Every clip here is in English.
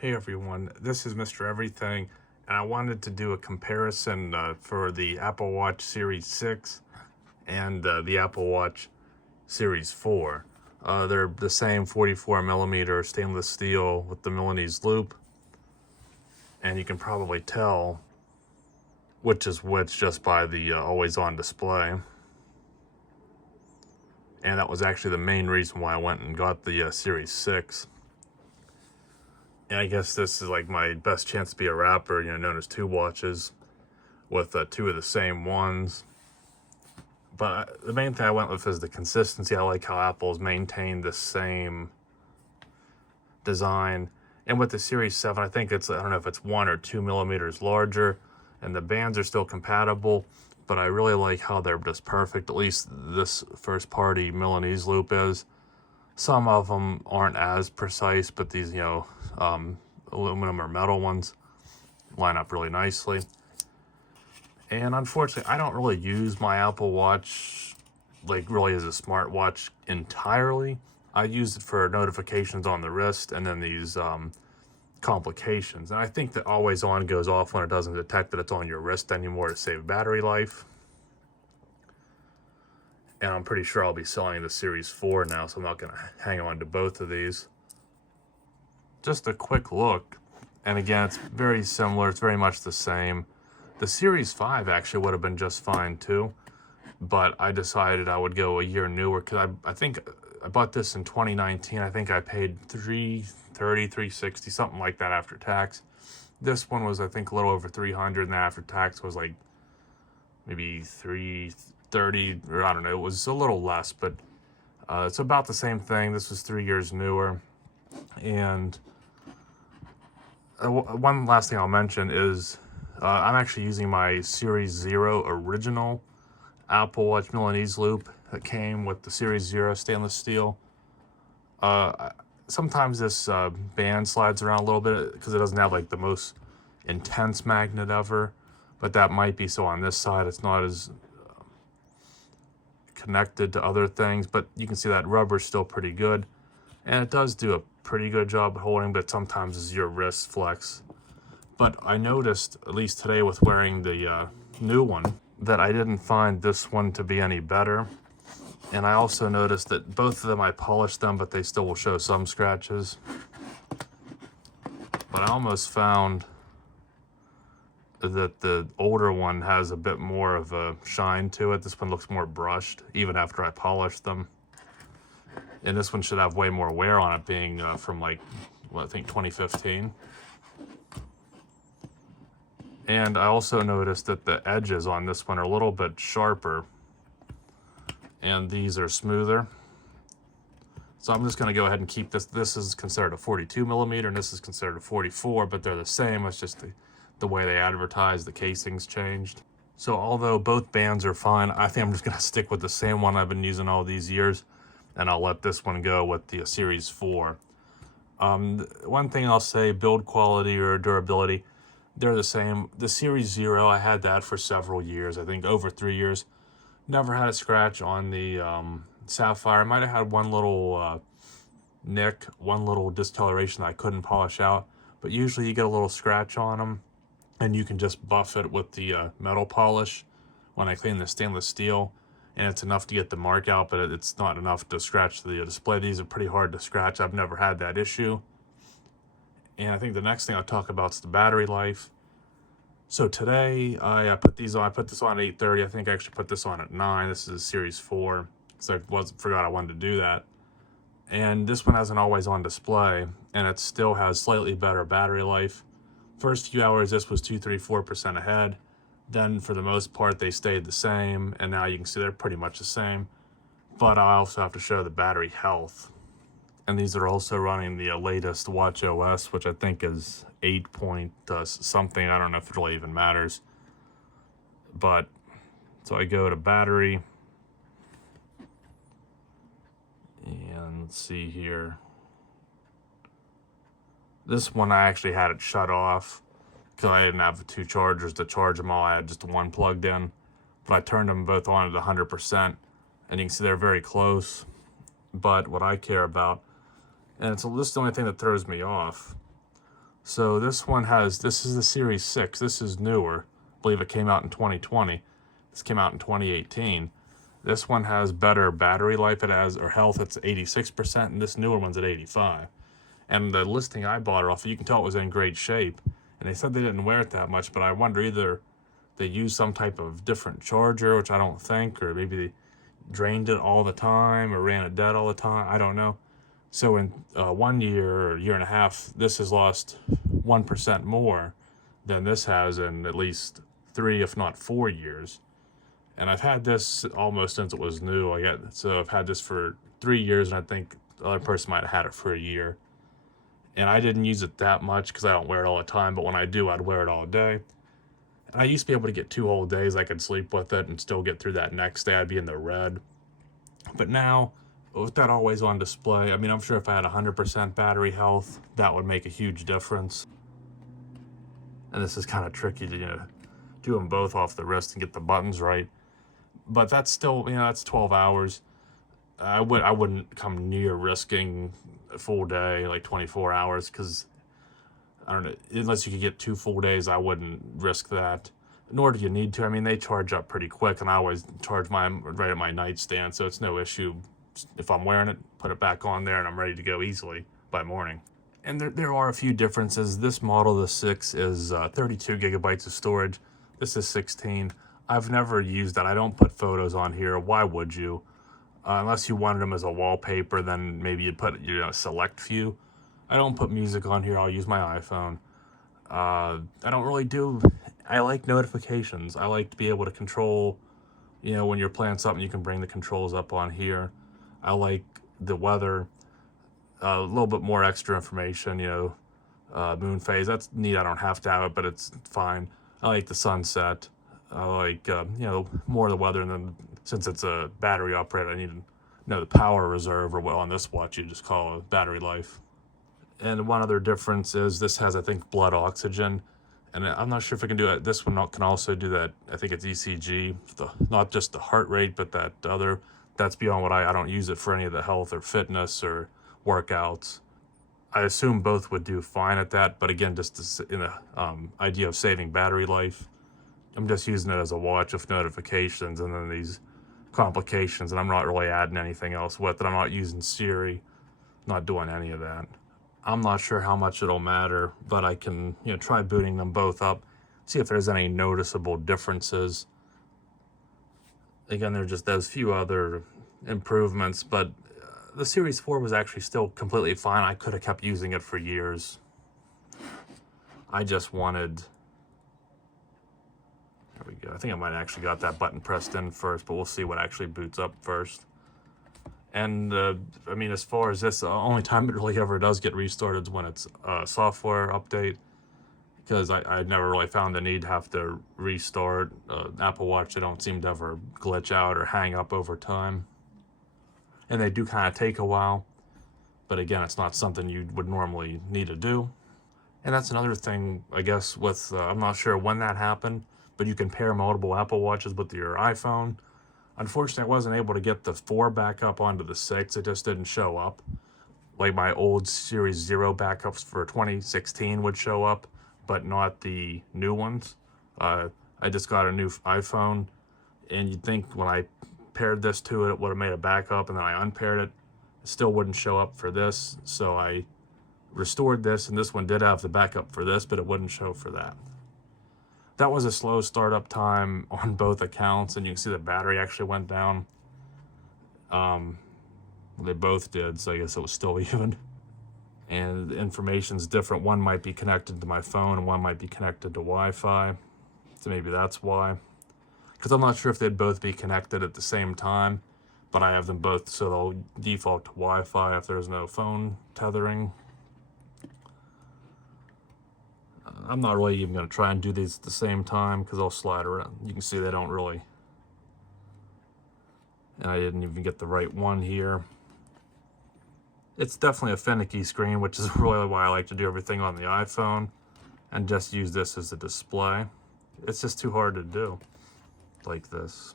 Hey everyone, this is Mr. Everything, and I wanted to do a comparison for the Apple Watch Series 6 and the Apple Watch Series 4. They're the same 44 millimeter stainless steel with the Milanese loop, and you can probably tell which is which just by the always on display. And that was actually the main reason why I went and got the Series 6. And I guess this is like my best chance to be a rapper, known as two watches with two of the same ones. But the main thing I went with is the consistency. I like how Apple's maintained the same design. And with the Series 7, I think I don't know if it's 1 or 2 millimeters larger, and the bands are still compatible, but I really like how they're just perfect. At least this first party Milanese loop is. Some of them aren't as precise, but these, aluminum or metal ones line up really nicely. And unfortunately, I don't really use my Apple Watch like really as a smartwatch entirely. I use it for notifications on the wrist and then these complications. And I think that always on goes off when it doesn't detect that it's on your wrist anymore to save battery life. And I'm pretty sure I'll be selling the Series 4 now, so I'm not going to hang on to both of these. Just a quick look, and again, it's very similar. It's very much the same. The Series 5 actually would have been just fine too, but I decided I would go a year newer because I think I bought this in 2019. I think I paid $330, $360, something like that after tax. This one was, I think, a little over $300, and after tax was like maybe $330, or I don't know. It was a little less, but it's about the same thing. This was 3 years newer. And one last thing I'll mention is I'm actually using my Series 0 original Apple Watch Milanese loop that came with the Series 0 stainless steel. Sometimes this band slides around a little bit because it doesn't have like the most intense magnet ever, but that might be so on this side. It's not as connected to other things, but you can see that rubber's still pretty good, and it does do a pretty good job of holding, but sometimes as your wrist flex. But I noticed, at least today with wearing the new one, that I didn't find this one to be any better. And I also noticed that both of them, I polished them, but they still will show some scratches. But I almost found that the older one has a bit more of a shine to it. This one looks more brushed, even after I polished them. And this one should have way more wear on it, being from like, I think 2015. And I also noticed that the edges on this one are a little bit sharper, and these are smoother. So I'm just going to go ahead and keep this. This is considered a 42 millimeter, and this is considered a 44, but they're the same. It's just the way they advertise, the casing's changed. So although both bands are fine, I think I'm just going to stick with the same one I've been using all these years, and I'll let this one go with the Series 4. One thing I'll say, build quality or durability, they're the same. The Series 0, I had that for several years, I think over 3 years. Never had a scratch on the Sapphire. I might have had one little nick, one little discoloration that I couldn't polish out, but usually you get a little scratch on them, and you can just buff it with the metal polish when I clean the stainless steel, and it's enough to get the mark out, but it's not enough to scratch the display. These are pretty hard to scratch. I've never had that issue. And I think the next thing I'll talk about is the battery life. So today I put these on. I put this on at 8:30. I think I actually put this on at 9. This is Series 4, because I forgot I wanted to do that. And this one has an always on display, and it still has slightly better battery life. First few hours, this was 2-3-4% ahead. Then for the most part, they stayed the same, and now you can see they're pretty much the same. But I also have to show the battery health. And these are also running the latest Watch OS, which I think is 8 point something. I don't know if it really even matters. But, so I go to battery. And let's see here. This one I actually had it shut off because I didn't have two chargers to charge them all. I had just one plugged in. But I turned them both on at 100%. And you can see they're very close. But what I care about, and it's just the only thing that throws me off, So this one has, this is the Series 6. This is newer. I believe it came out in 2020. This came out in 2018. This one has better battery life. It has, or health, it's 86%, and this newer one's at 85. And the listing I bought it off, you can tell it was in great shape. And they said they didn't wear it that much, but I wonder either they used some type of different charger, which I don't think, or maybe they drained it all the time or ran it dead all the time. I don't know. So in 1 year or year and a half, this has lost 1% more than this has in at least 3, if not 4 years. And I've had this almost since it was new. So I've had this for 3 years, and I think the other person might have had it for a year. And I didn't use it that much because I don't wear it all the time, but when I do, I'd wear it all day. And I used to be able to get 2 whole days. I could sleep with it and still get through that next day. I'd be in the red. But now, with that always on display, I mean, I'm sure if I had 100% battery health, that would make a huge difference. And this is kind of tricky to, do them both off the wrist and get the buttons right. But that's still, that's 12 hours. I wouldn't come near risking a full day, like 24 hours, because I don't know, unless you could get 2 full days, I wouldn't risk that. Nor do you need to. I mean, they charge up pretty quick, and I always charge mine right at my nightstand, so it's no issue. If I'm wearing it, put it back on there, and I'm ready to go easily by morning. And there are a few differences. This model, the 6, is 32 gigabytes of storage. This is 16. I've never used that. I don't put photos on here. Why would you? Unless you wanted them as a wallpaper, then maybe you'd put, select few. I don't put music on here. I'll use my iPhone. I don't really do, I like notifications. I like to be able to control, when you're playing something, you can bring the controls up on here. I like the weather, a little bit more extra information, moon phase. That's neat. I don't have to have it, but it's fine. I like the sunset. I like, more of the weather, and then since it's a battery operated, I need to know the power reserve, or what on this watch you just call a battery life. And one other difference is this has, I think, blood oxygen. And I'm not sure if it can do that. This one can also do that. I think it's ECG, not just the heart rate, but that other. That's beyond what I don't use it for any of the health or fitness or workouts. I assume both would do fine at that. But again, just in the idea of saving battery life, I'm just using it as a watch with notifications and then these complications. And I'm not really adding anything else with it. I'm not using Siri, not doing any of that. I'm not sure how much it'll matter, but I can, try booting them both up, see if there's any noticeable differences. Again, there's just those few other improvements, but the Series 4 was actually still completely fine. I could have kept using it for years. I just wanted, there we go. I think I might have actually got that button pressed in first, but we'll see what actually boots up first. And I mean, as far as this, the only time it really ever does get restarted is when it's a software update, because I never really found the need to have to restart. Apple Watch, they don't seem to ever glitch out or hang up over time. And they do kind of take a while, but again, it's not something you would normally need to do. And that's another thing, I guess, with, I'm not sure when that happened, but you can pair multiple Apple Watches with your iPhone. Unfortunately, I wasn't able to get the 4 back up onto the 6. It just didn't show up. Like my old Series 0 backups for 2016 would show up, but not the new ones. I just got a new iPhone, and you'd think when I paired this to it, it would have made a backup, and then I unpaired it. It still wouldn't show up for this, so I restored this, and this one did have the backup for this, but it wouldn't show for that. That was a slow startup time on both accounts, and you can see the battery actually went down. They both did, so I guess it was still even. And the information's different. One might be connected to my phone, and one might be connected to Wi-Fi. So maybe that's why. Because I'm not sure if they'd both be connected at the same time, but I have them both, so they'll default to Wi-Fi if there's no phone tethering. I'm not really even going to try and do these at the same time because I'll slide around. You can see they don't really. And I didn't even get the right one here. It's definitely a finicky screen, which is really why I like to do everything on the iPhone and just use this as a display. It's just too hard to do like this.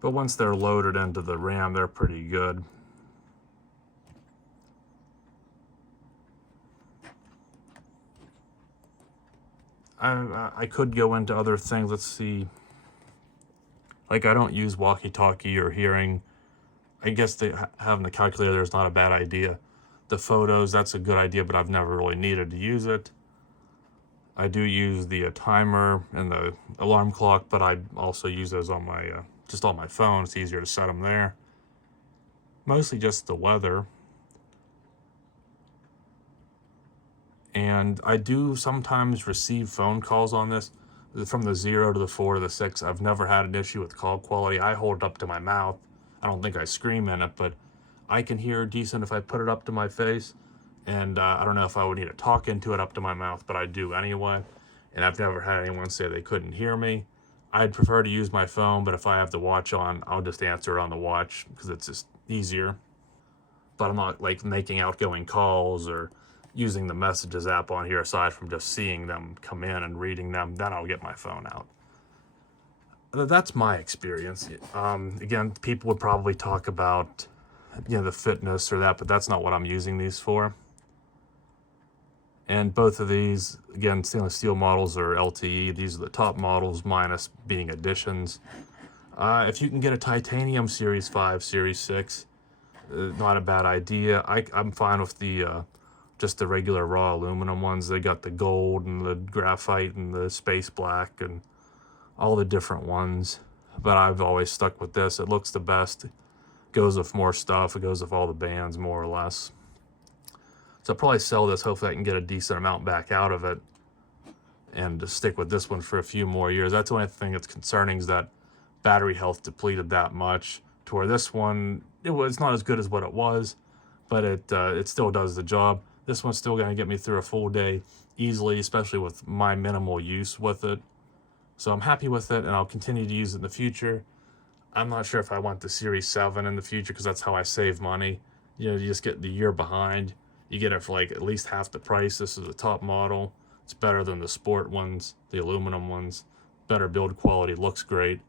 But once they're loaded into the RAM, they're pretty good. I could go into other things. Let's see. Like, I don't use walkie-talkie or hearing. I guess having the calculator is not a bad idea. The photos, that's a good idea, but I've never really needed to use it. I do use the timer and the alarm clock, but I also use those on my just on my phone. It's easier to set them there. Mostly just the weather. And I do sometimes receive phone calls on this. From the 0 to the 4 to the 6, I've never had an issue with call quality. I hold it up to my mouth. I don't think I scream in it, but I can hear decent if I put it up to my face. And I don't know if I would need to talk into it up to my mouth, but I do anyway. And I've never had anyone say they couldn't hear me. I'd prefer to use my phone, but if I have the watch on, I'll just answer it on the watch because it's just easier. But I'm not like making outgoing calls or using the messages app on here aside from just seeing them come in and reading them. Then I'll get my phone out. That's my experience. Again, people would probably talk about, the fitness or that, but that's not what I'm using these for. And both of these, again, stainless steel models are LTE. These are the top models minus being additions. If you can get a titanium Series 5, Series 6, not a bad idea. I'm fine with the just the regular raw aluminum ones. They got the gold and the graphite and the space black and all the different ones. But I've always stuck with this. It looks the best. It goes with more stuff. It goes with all the bands more or less. So I'll probably sell this. Hopefully I can get a decent amount back out of it and just stick with this one for a few more years. That's the only thing that's concerning is that battery health depleted that much to where this one, it's not as good as what it was, but it still does the job. This one's still going to get me through a full day easily, especially with my minimal use with it. So I'm happy with it, and I'll continue to use it in the future. I'm not sure if I want the Series 7 in the future because that's how I save money. You just get the year behind. You get it for like at least half the price. This is the top model. It's better than the sport ones, the aluminum ones. Better build quality, looks great,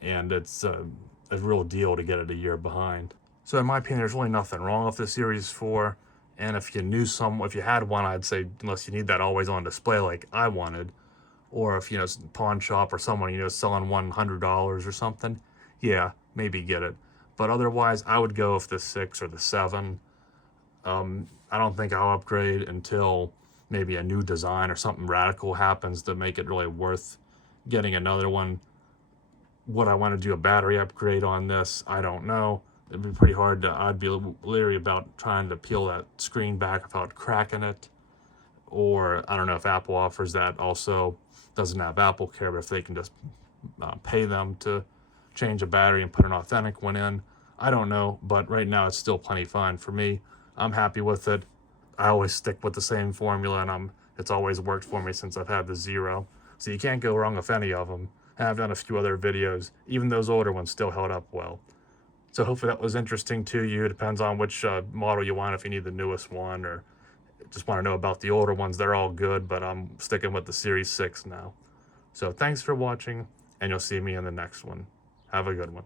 and it's a real deal to get it a year behind. So in my opinion, there's really nothing wrong with the Series 4. And if you had one, I'd say unless you need that always on display like I wanted, or if pawn shop or someone selling $100 or something, yeah, maybe get it. But otherwise, I would go with the 6 or the 7. I don't think I'll upgrade until maybe a new design or something radical happens to make it really worth getting another one. Would I want to do a battery upgrade on this? I don't know. It'd be pretty hard I'd be leery about trying to peel that screen back without cracking it. Or I don't know if Apple offers that also. Doesn't have Apple Care, but if they can just pay them to change a battery and put an authentic one in. I don't know, but right now it's still plenty fine for me. I'm happy with it. I always stick with the same formula, and it's always worked for me since I've had the 0. So you can't go wrong with any of them. And I've done a few other videos. Even those older ones still held up well. So hopefully that was interesting to you. It depends on which model you want, if you need the newest one or just want to know about the older ones. They're all good, but I'm sticking with the Series 6 now. So thanks for watching, and you'll see me in the next one. Have a good one.